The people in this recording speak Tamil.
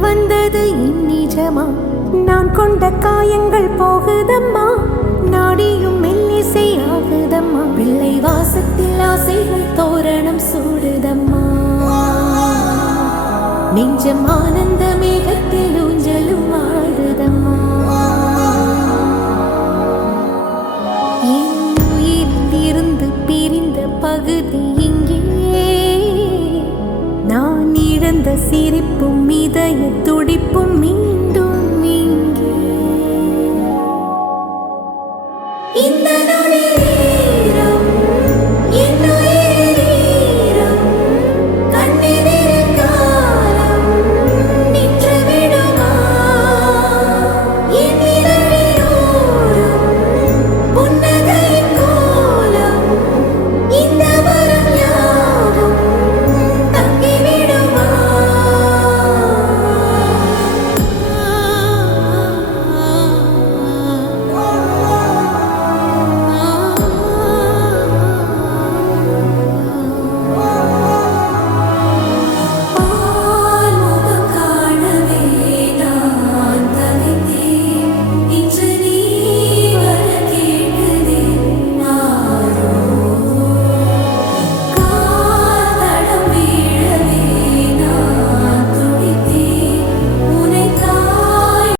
வந்தது என் நிஜமா? நான் கொண்ட காயங்கள் போகுதம்மா, நாடியும் மெல்லிசை ஆகுதம்மா. பிள்ளை வாசத்தில் ஆசைகள் தோரணம் சூடுதம்மா. நெஞ்சம் ஆனந்த மேகத்தில் ஊஞ்சலும் ஆடுதம்மா. என் உயிரிலிருந்து பிரிந்த பகுதி இங்கே, நான் இழந்த சிரிப்பும் இதய துடி